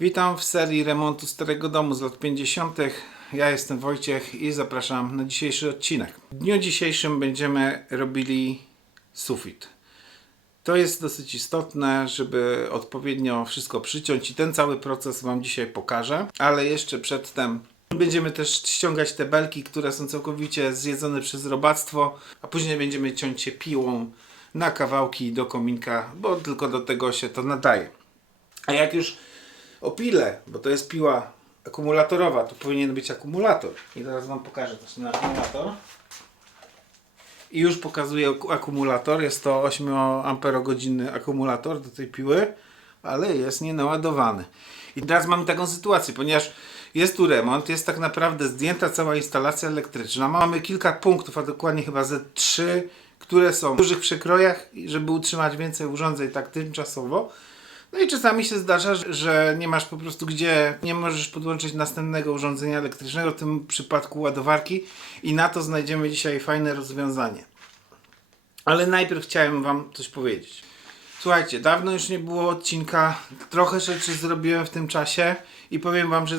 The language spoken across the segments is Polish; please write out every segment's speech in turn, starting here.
Witam w serii remontu starego domu z lat 50. Ja jestem Wojciech i zapraszam na dzisiejszy odcinek. W dniu dzisiejszym będziemy robili sufit. To jest dosyć istotne, żeby odpowiednio wszystko przyciąć i ten cały proces Wam dzisiaj pokażę, ale jeszcze przedtem będziemy też ściągać te belki, które są całkowicie zjedzone przez robactwo, a później będziemy ciąć się piłą na kawałki do kominka, bo tylko do tego się to nadaje. A jak już o pile, bo to jest piła akumulatorowa, to powinien być akumulator. I teraz Wam pokażę też ten akumulator. I już pokazuję ak- akumulator. Jest to 8 amperogodzinny akumulator do tej piły, ale jest nienaładowany. I teraz mamy taką sytuację, ponieważ jest tu remont, jest tak naprawdę zdjęta cała instalacja elektryczna. Mamy kilka punktów, a dokładnie chyba ze trzy, które są w dużych przekrojach, żeby utrzymać więcej urządzeń tak tymczasowo. No i czasami się zdarza, że- nie masz po prostu gdzie, nie możesz podłączyć następnego urządzenia elektrycznego, w tym przypadku ładowarki i na to znajdziemy dzisiaj fajne rozwiązanie. Ale najpierw chciałem Wam coś powiedzieć. Słuchajcie, dawno już nie było odcinka, trochę rzeczy zrobiłem w tym czasie i powiem Wam, że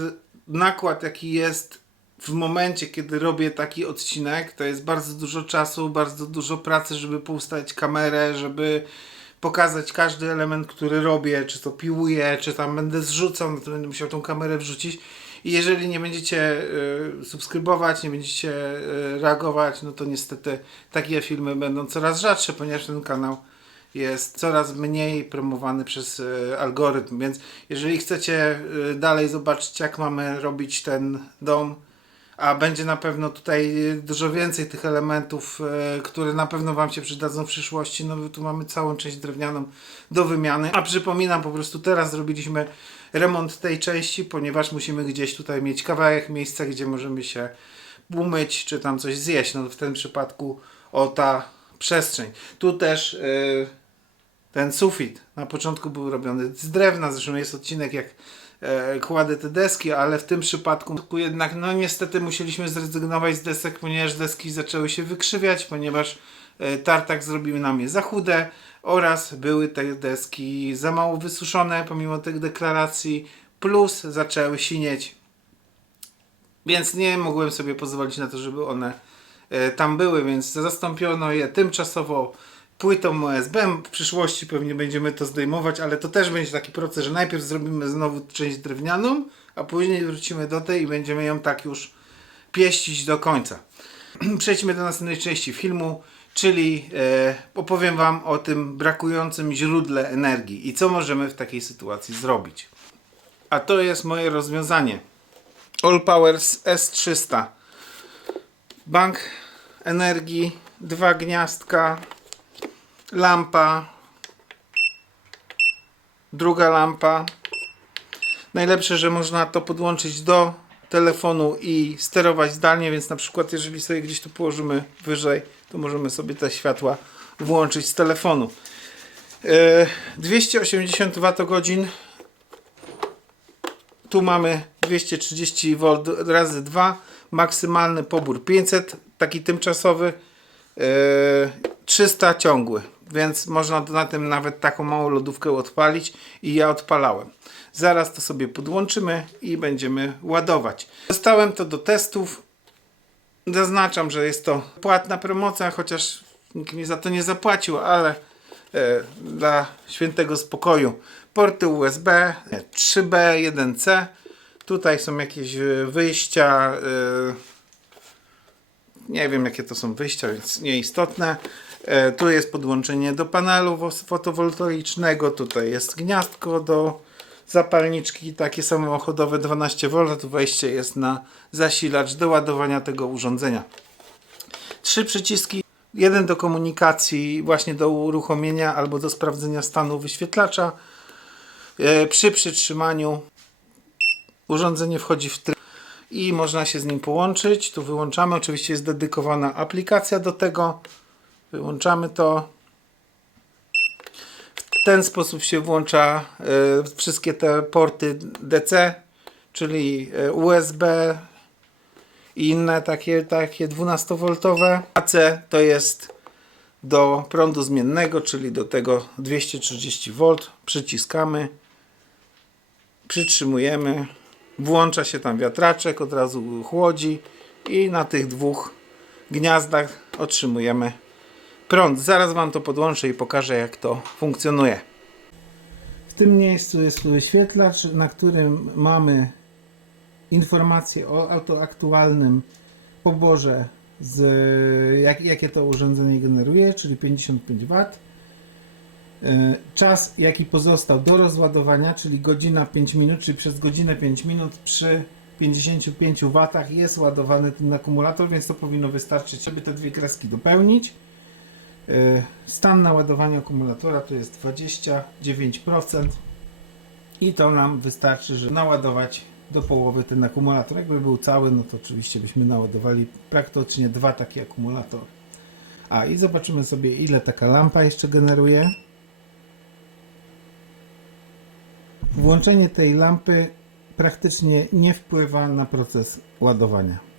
nakład jaki jest w momencie, kiedy robię taki odcinek, to jest bardzo dużo czasu, bardzo dużo pracy, żeby poustawić kamerę, żeby pokazać każdy element, który robię, czy to piłuję, czy tam będę zrzucał, no to będę musiał tą kamerę wrzucić. I jeżeli nie będziecie y, subskrybować, nie będziecie y, reagować, no to niestety takie filmy będą coraz rzadsze, ponieważ ten kanał jest coraz mniej promowany przez y, algorytm. Więc jeżeli chcecie y, dalej zobaczyć, jak mamy robić ten dom, a będzie na pewno tutaj dużo więcej tych elementów, e, które na pewno Wam się przydadzą w przyszłości. No tu mamy całą część drewnianą do wymiany. A przypominam, po prostu teraz zrobiliśmy remont tej części, ponieważ musimy gdzieś tutaj mieć kawałek miejsca, gdzie możemy się umyć, czy tam coś zjeść. No w tym przypadku o ta przestrzeń. Tu też e, ten sufit na początku był robiony z drewna, zresztą jest odcinek jak e, kładę te deski, ale w tym przypadku jednak no niestety musieliśmy zrezygnować z desek, ponieważ deski zaczęły się wykrzywiać, ponieważ e, tartak zrobił nam je za chude oraz były te deski za mało wysuszone pomimo tych deklaracji, plus zaczęły sinieć. Więc nie mogłem sobie pozwolić na to, żeby one e, tam były, więc zastąpiono je tymczasowo płytą USB. W przyszłości pewnie będziemy to zdejmować, ale to też będzie taki proces, że najpierw zrobimy znowu część drewnianą, a później wrócimy do tej i będziemy ją tak już pieścić do końca. Przejdźmy do następnej części filmu, czyli e, opowiem Wam o tym brakującym źródle energii i co możemy w takiej sytuacji zrobić. A to jest moje rozwiązanie. All Powers S300. Bank energii, dwa gniazdka, lampa, druga lampa. Najlepsze, że można to podłączyć do telefonu i sterować zdalnie, więc na przykład jeżeli sobie gdzieś to położymy wyżej, to możemy sobie te światła włączyć z telefonu. E, 280 Wh tu mamy 230 V razy 2, maksymalny pobór 500, taki tymczasowy, yy, 300 ciągły, więc można na tym nawet taką małą lodówkę odpalić i ja odpalałem. Zaraz to sobie podłączymy i będziemy ładować. Dostałem to do testów. Zaznaczam, że jest to płatna promocja, chociaż nikt mi za to nie zapłacił, ale e, dla świętego spokoju. Porty USB 3B, 1C. Tutaj są jakieś e, wyjścia. e, Nie wiem jakie to są wyjścia, więc nieistotne. E, Tu jest podłączenie do panelu fotowoltaicznego. Tutaj jest gniazdko do zapalniczki takie samochodowe 12V. Tu wejście jest na zasilacz do ładowania tego urządzenia trzy przyciski. Jeden do komunikacji, właśnie do uruchomienia albo do sprawdzenia stanu wyświetlacza. E, Przy przytrzymaniu urządzenie wchodzi w tryb i można się z nim połączyć. Tu wyłączamy. Oczywiście jest dedykowana aplikacja do tego. Wyłączamy to. W ten sposób się włącza e, wszystkie te porty DC, czyli e, USB, i inne takie, takie 12V. AC to jest do prądu zmiennego, czyli do tego 230V. Przyciskamy. Przytrzymujemy. Włącza się tam wiatraczek, od razu chłodzi i na tych dwóch gniazdach otrzymujemy prąd. Zaraz Wam to podłączę i pokażę jak to funkcjonuje. W tym miejscu jest wyświetlacz, na którym mamy informacje o aktualnym poborze, z, jak, jakie to urządzenie generuje, czyli 55 W. E, Czas jaki pozostał do rozładowania, czyli godzina 5 minut, czyli przez godzinę 5 minut przy 55 W jest ładowany ten akumulator, więc to powinno wystarczyć, żeby te dwie kreski dopełnić. E, Stan naładowania akumulatora to jest 29% i to nam wystarczy, żeby naładować do połowy ten akumulator. Jakby był cały, no to oczywiście byśmy naładowali praktycznie dwa takie akumulatory. A i zobaczymy sobie ile taka lampa jeszcze generuje. Włączenie tej lampy praktycznie nie wpływa na proces ładowania.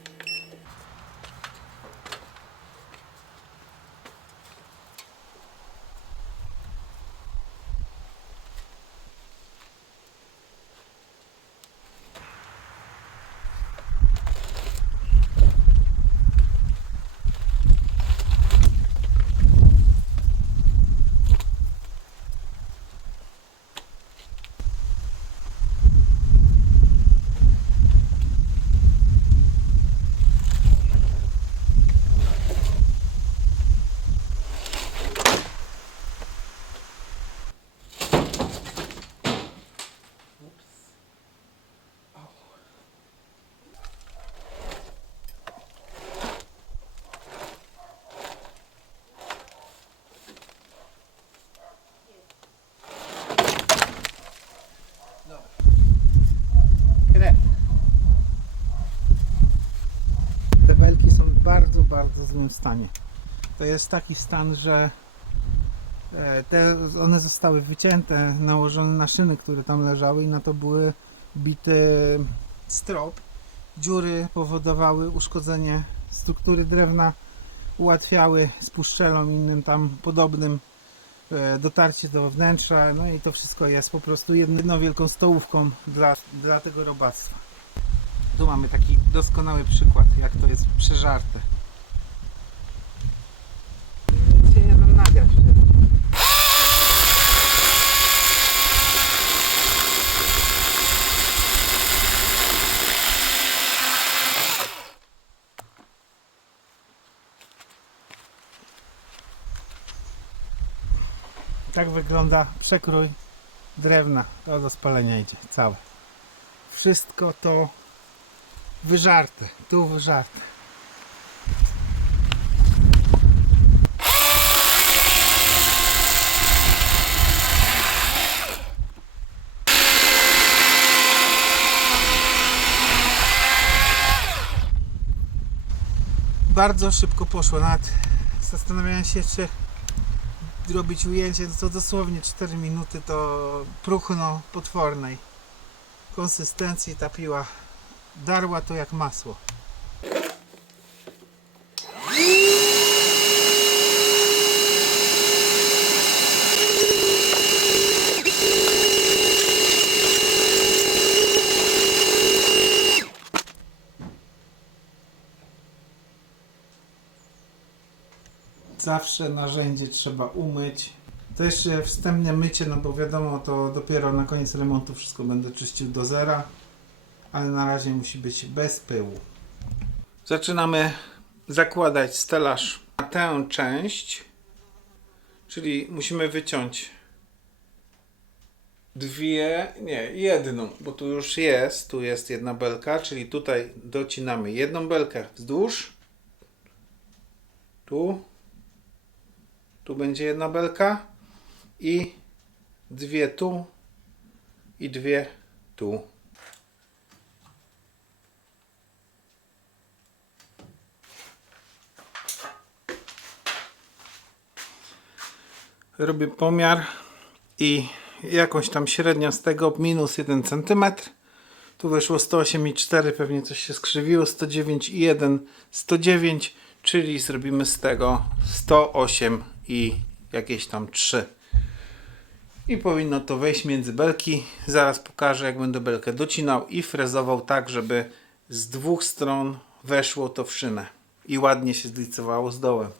Te belki są w bardzo, bardzo stanie. To jest taki stan, że e, te, one zostały wycięte, nałożone na szyny, które tam leżały i na to były bity strop. Dziury powodowały uszkodzenie struktury drewna, ułatwiały spuszczelom innym tam podobnym e, dotarcie do wnętrza, no i to wszystko jest po prostu jedną wielką stołówką dla, dla tego robactwa. Tu mamy taki doskonały przykład, jak to jest przeżarte. Nic się nie dam nagrać. Tak wygląda przekrój drewna. To do spalenia idzie, całe. Wszystko to wyżarte, tu wyżarte. Bardzo szybko poszło, nawet zastanawiałem się czy robić ujęcie, to dosłownie 4 minuty to próchno potwornej konsystencji ta piła darła to jak masło. Zawsze narzędzie trzeba umyć. To jeszcze wstępne mycie, no bo wiadomo, to dopiero na koniec remontu wszystko będę czyścił do zera ale na razie musi być bez pyłu. Zaczynamy zakładać stelaż na tę część, czyli musimy wyciąć dwie, nie, jedną, bo tu już jest, tu jest jedna belka, czyli tutaj docinamy jedną belkę wzdłuż, tu, tu będzie jedna belka i dwie tu i dwie tu. robię pomiar i jakąś tam średnia z tego minus 1 cm. Tu wyszło 108,4, pewnie coś się skrzywiło, 109,1, 109, czyli zrobimy z tego 108 i jakieś tam 3. I powinno to wejść między belki. Zaraz pokażę, jak będę belkę docinał i frezował tak, żeby z dwóch stron weszło to w szynę i ładnie się zlicowało z dołem.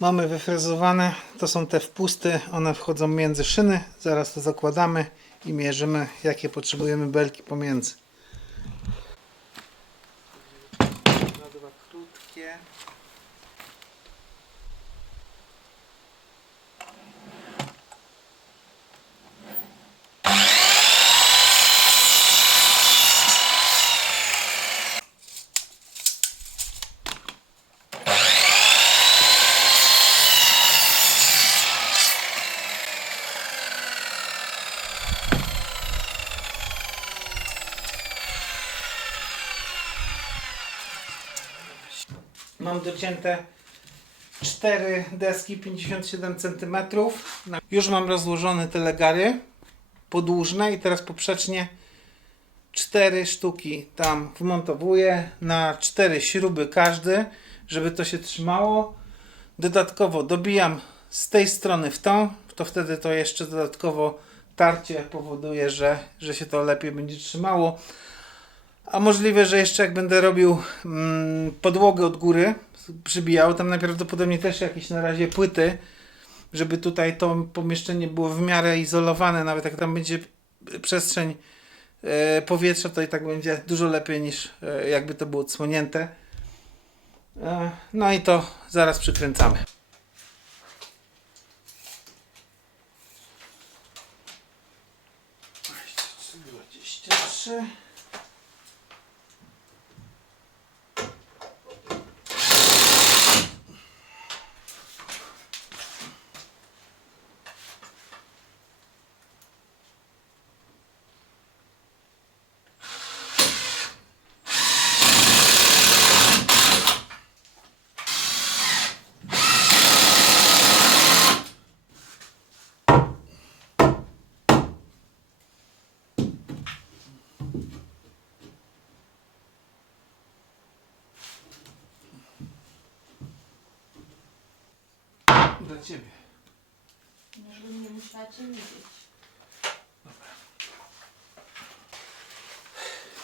Mamy wyfrezowane, to są te wpusty, one wchodzą między szyny. Zaraz to zakładamy i mierzymy, jakie potrzebujemy belki pomiędzy. Na dwa krótkie. Mam docięte 4 deski 57 cm. Już mam rozłożone te legary podłużne i teraz poprzecznie 4 sztuki tam wmontowuję na 4 śruby każdy, żeby to się trzymało. Dodatkowo dobijam z tej strony w tą, to wtedy to jeszcze dodatkowo tarcie powoduje, że, że się to lepiej będzie trzymało. A możliwe, że jeszcze jak będę robił mm, podłogę od góry, przybijał, tam najprawdopodobniej też jakieś na razie płyty, żeby tutaj to pomieszczenie było w miarę izolowane, nawet jak tam będzie przestrzeń e, powietrza, to i tak będzie dużo lepiej niż e, jakby to było odsłonięte. E, no i to zaraz przykręcamy. Dwadzieścia trzy. Ciebie. Żeby nie musiała cię widzieć.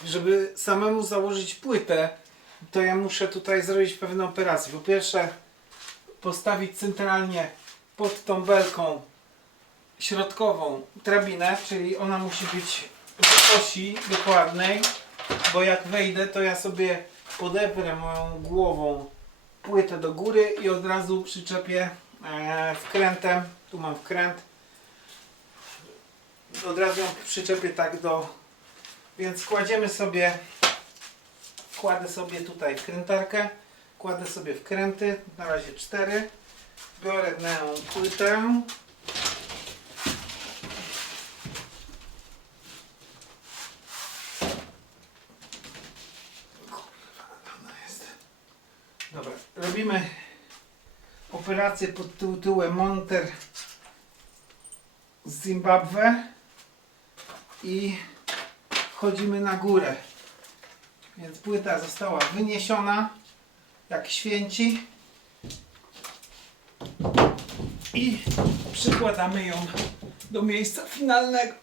Żeby samemu założyć płytę, to ja muszę tutaj zrobić pewne operacje. Po pierwsze, postawić centralnie pod tą belką środkową drabinę, czyli ona musi być w osi dokładnej, bo jak wejdę, to ja sobie podeprę moją głową płytę do góry i od razu przyczepię wkrętem. Tu mam wkręt. Od razu ją przyczepię tak do więc kładziemy sobie, kładę sobie tutaj wkrętarkę, kładę sobie wkręty, na razie cztery. Biorę neon płytę. Ona jest. Dobra, robimy operację pod tytułem Monter z Zimbabwe i wchodzimy na górę. Więc płyta została wyniesiona jak święci i przykładamy ją do miejsca finalnego.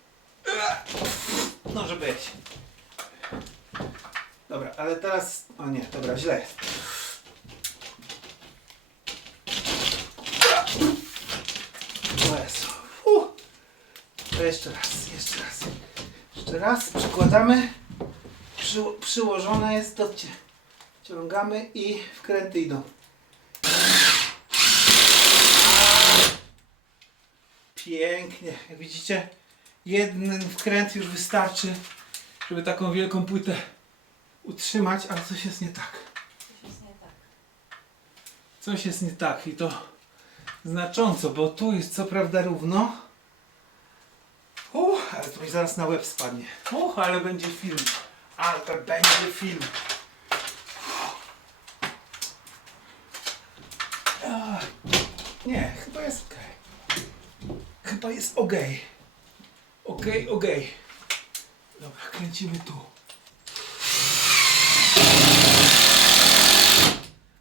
Może być. Dobra, ale teraz. O nie, dobra, źle. Jeszcze raz, jeszcze raz. Jeszcze raz przykładamy. Przy, przyłożone jest to. Ciągamy i wkręty idą. Pięknie. Jak widzicie, jeden wkręt już wystarczy, żeby taką wielką płytę utrzymać, ale coś jest nie tak. Coś jest nie tak. Coś jest nie tak i to znacząco, bo tu jest co prawda równo, ale to mi zaraz na łeb spadnie. Uch, ale będzie film. Ale to będzie film. Nie, chyba jest okej. Chyba jest okej. Okej, okej. Dobra, kręcimy tu.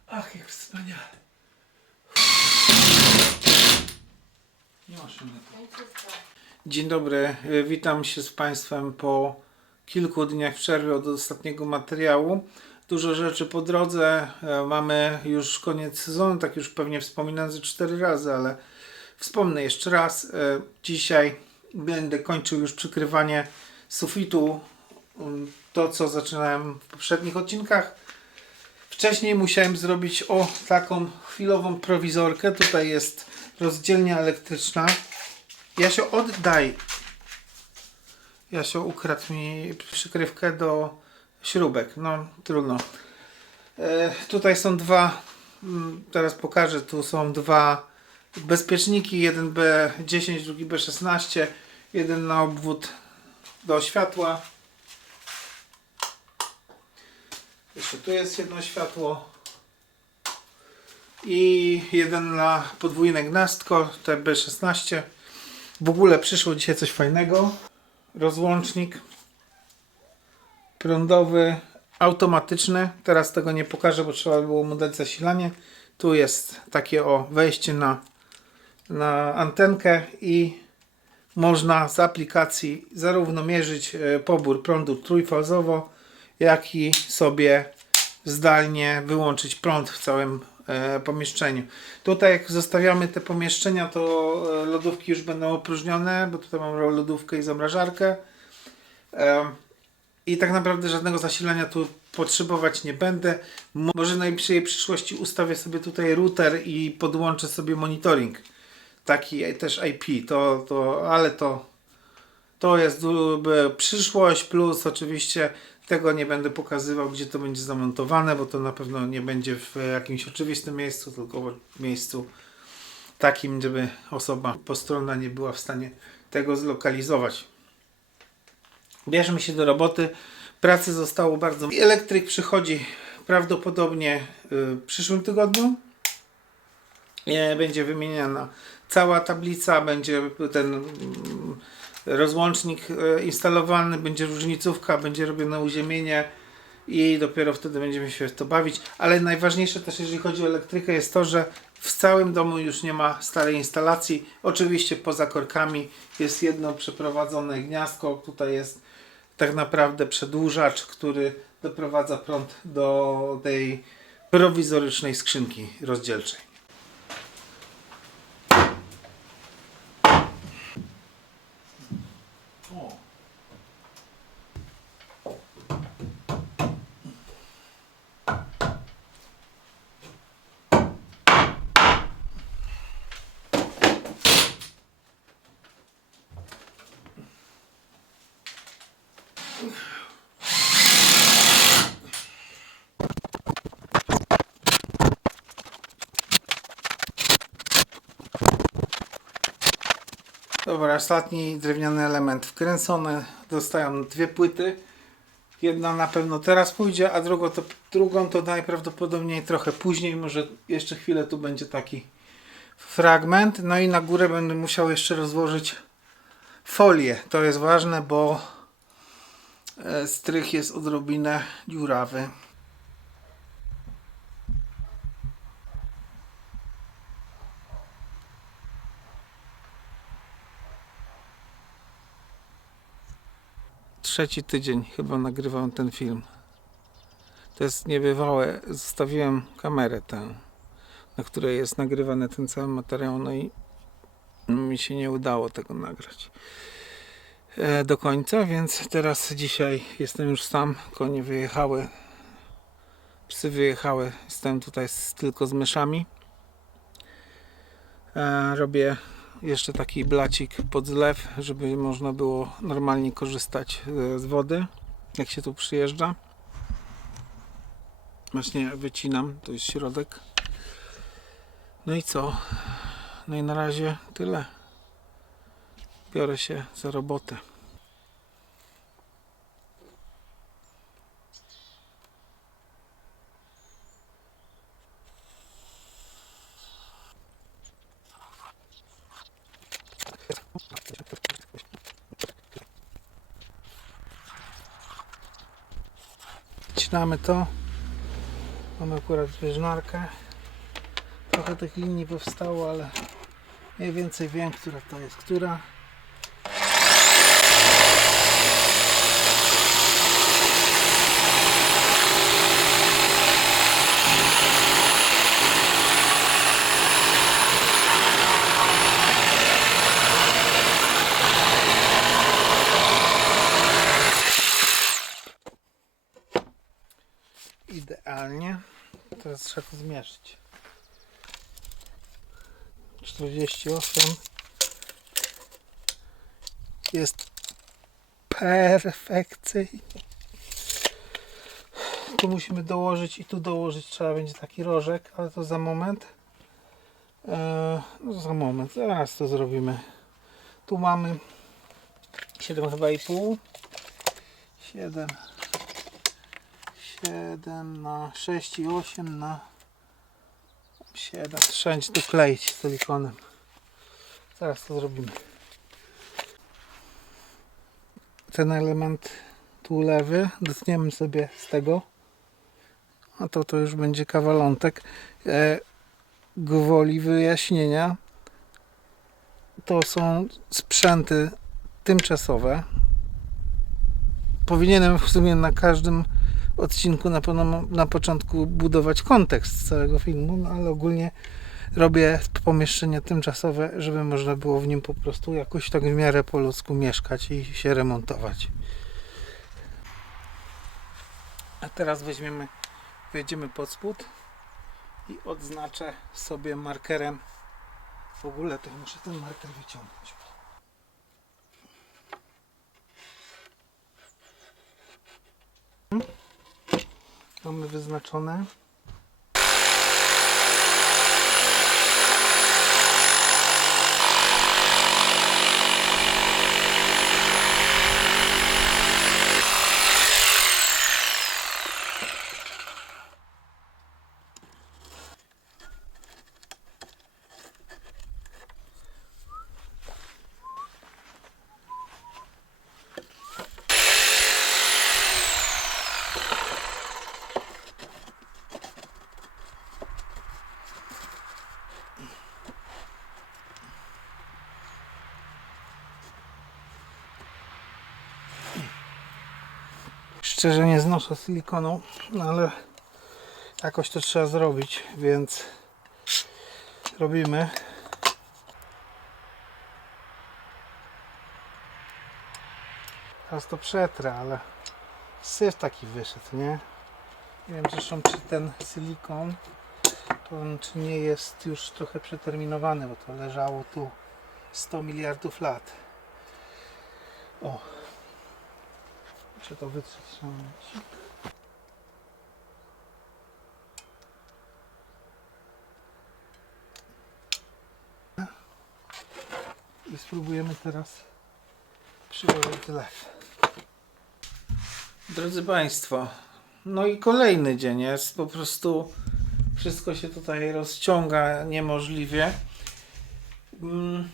Ach, jak wspaniale. Nie ma. Końcówka. Dzień dobry, y, witam się z Państwem po kilku dniach przerwy od ostatniego materiału. Dużo rzeczy po drodze, e, mamy już koniec sezonu, tak już pewnie wspominałem ze cztery razy, ale wspomnę jeszcze raz. E, Dzisiaj będę kończył już przykrywanie sufitu, um, to co zaczynałem w poprzednich odcinkach. Wcześniej musiałem zrobić o taką chwilową prowizorkę. Tutaj jest rozdzielnia elektryczna. Jasio, oddaj. Jasio ukradł mi przykrywkę do śrubek. No, trudno. E, tutaj są dwa, mm, teraz pokażę, tu są dwa bezpieczniki. Jeden B10, drugi B16. Jeden na obwód do światła. Jeszcze tu jest jedno światło. I jeden na podwójne gniazdko, te B16. W ogóle przyszło dzisiaj coś fajnego. Rozłącznik prądowy, automatyczny. Teraz tego nie pokażę, bo trzeba było mu dać zasilanie. Tu jest takie o wejście na, na antenkę i można z aplikacji zarówno mierzyć e, pobór prądu trójfazowo, jak i sobie zdalnie wyłączyć prąd w całym pomieszczeniu. Tutaj jak zostawiamy te pomieszczenia, to e, lodówki już będą opróżnione, bo tutaj mam lodówkę i zamrażarkę. E, I tak naprawdę żadnego zasilania tu potrzebować nie będę. Mo- Może w najbliższej przyszłości ustawię sobie tutaj router i podłączę sobie monitoring. Taki też IP, to, to, ale to, to jest b- przyszłość, plus oczywiście tego nie będę pokazywał, gdzie to będzie zamontowane, bo to na pewno nie będzie w jakimś oczywistym miejscu, tylko w miejscu takim, żeby osoba postronna nie była w stanie tego zlokalizować. Bierzemy się do roboty. Pracy zostało bardzo. Elektryk przychodzi prawdopodobnie y, w przyszłym tygodniu. Będzie wymieniana cała tablica, będzie ten mm, rozłącznik e, instalowany, będzie różnicówka, będzie robione uziemienie i dopiero wtedy będziemy się w to bawić. Ale najważniejsze też, jeżeli chodzi o elektrykę, jest to, że w całym domu już nie ma starej instalacji. Oczywiście poza korkami jest jedno przeprowadzone gniazdko. Tutaj jest tak naprawdę przedłużacz, który doprowadza prąd do tej prowizorycznej skrzynki rozdzielczej. Dobra, ostatni drewniany element wkręcony. Dostają dwie płyty. Jedna na pewno teraz pójdzie, a drugą to, drugą to najprawdopodobniej trochę później. Może jeszcze chwilę tu będzie taki fragment. No i na górę będę musiał jeszcze rozłożyć folię. To jest ważne, bo e, strych jest odrobinę dziurawy. Trzeci tydzień chyba nagrywam ten film. To jest niebywałe. Zostawiłem kamerę tę, na której jest nagrywany ten cały materiał, no i mi się nie udało tego nagrać e, do końca, więc teraz dzisiaj jestem już sam. Konie wyjechały, psy wyjechały. Jestem tutaj z, tylko z myszami. E, robię jeszcze taki blacik pod zlew, żeby można było normalnie korzystać e, z wody, jak się tu przyjeżdża. Właśnie wycinam, to jest środek. No i co? No i na razie tyle. biorę się za robotę. Wcinamy to. Mamy akurat wyżnarkę. Trochę tych linii powstało, ale mniej więcej wiem, która to jest która. To zmierzyć. 48 jest perfekcyjnie. Tu musimy dołożyć i tu dołożyć trzeba będzie taki rożek, ale to za moment. Eee, no za moment, zaraz to zrobimy. Tu mamy 7 chyba i pół. 7 7 na 6 i 8 na 7. Wszędzie tu kleić silikonem. Zaraz to zrobimy. Ten element tu lewy dotkniemy sobie z tego. A to to już będzie kawalątek. E, gwoli wyjaśnienia. To są sprzęty tymczasowe. Powinienem w sumie na każdym odcinku na, pewno na początku budować kontekst całego filmu, no ale ogólnie robię pomieszczenia tymczasowe, żeby można było w nim po prostu jakoś tak w miarę po ludzku mieszkać i się remontować. A teraz weźmiemy, wejdziemy pod spód i odznaczę sobie markerem. W ogóle to muszę ten marker wyciągnąć. Mamy wyznaczone. Szczerze nie znoszę silikonu, ale jakoś to trzeba zrobić, więc robimy. Teraz to przetrę, ale syf taki wyszedł, nie? Nie wiem zresztą czy ten silikon to on, czy nie jest już trochę przeterminowany, bo to leżało tu 100 miliardów lat. O, Muszę to momencik. I spróbujemy teraz przyłożyć zlew. Drodzy Państwo, no i kolejny dzień jest. Po prostu wszystko się tutaj rozciąga niemożliwie. Mm.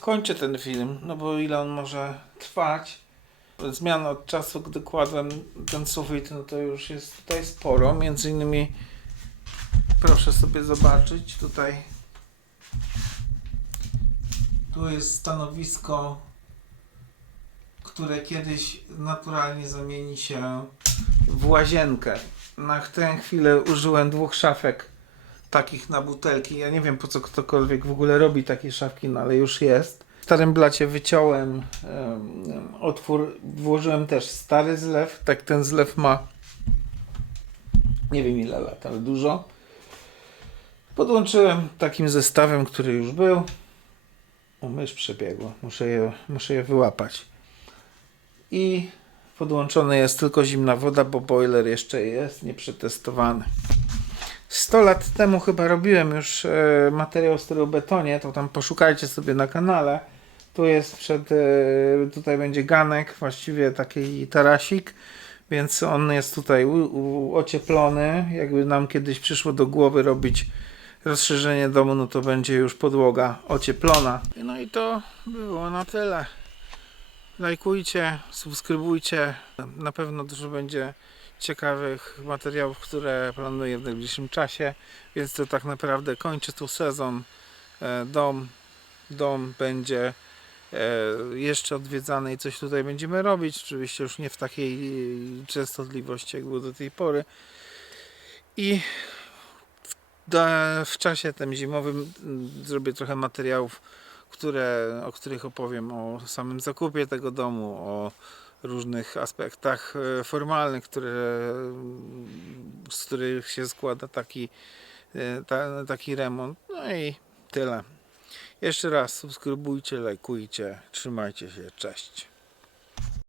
Kończę ten film, no bo ile on może trwać zmian od czasu, gdy kładłem ten sufit, no to już jest tutaj sporo. Między innymi proszę sobie zobaczyć tutaj tu jest stanowisko, które kiedyś naturalnie zamieni się w łazienkę. Na tę chwilę użyłem dwóch szafek takich na butelki. Ja nie wiem po co ktokolwiek w ogóle robi takie szafki, no ale już jest. Starym blacie wyciąłem em, otwór, włożyłem też stary zlew. Tak ten zlew ma nie wiem ile lat, ale dużo. Podłączyłem takim zestawem, który już był. O, mysz przebiegła. Muszę je, muszę je wyłapać. I podłączona jest tylko zimna woda, bo boiler jeszcze jest nieprzetestowany. 100 lat temu chyba robiłem już e, materiał o sterobetonie, to tam poszukajcie sobie na kanale. Tu jest przed, e, tutaj będzie ganek, właściwie taki tarasik, więc on jest tutaj ocieplony. Jakby nam kiedyś przyszło do głowy robić rozszerzenie domu, no to będzie już podłoga ocieplona. No i to było na tyle. Lajkujcie, subskrybujcie. Na pewno dużo będzie ciekawych materiałów, które planuję w najbliższym czasie, więc to tak naprawdę kończy tu sezon. E, Dom, dom będzie jeszcze odwiedzany i coś tutaj będziemy robić. Oczywiście już nie w takiej e, częstotliwości, jak było do tej pory. I w, czasie tym zimowym mm, zrobię trochę materiałów, które, o których opowiem o samym zakupie tego domu, o różnych aspektach e, formalnych, które, z których się składa taki, e, ta, taki remont. No i tyle. Jeszcze raz subskrybujcie, lajkujcie, trzymajcie się, cześć.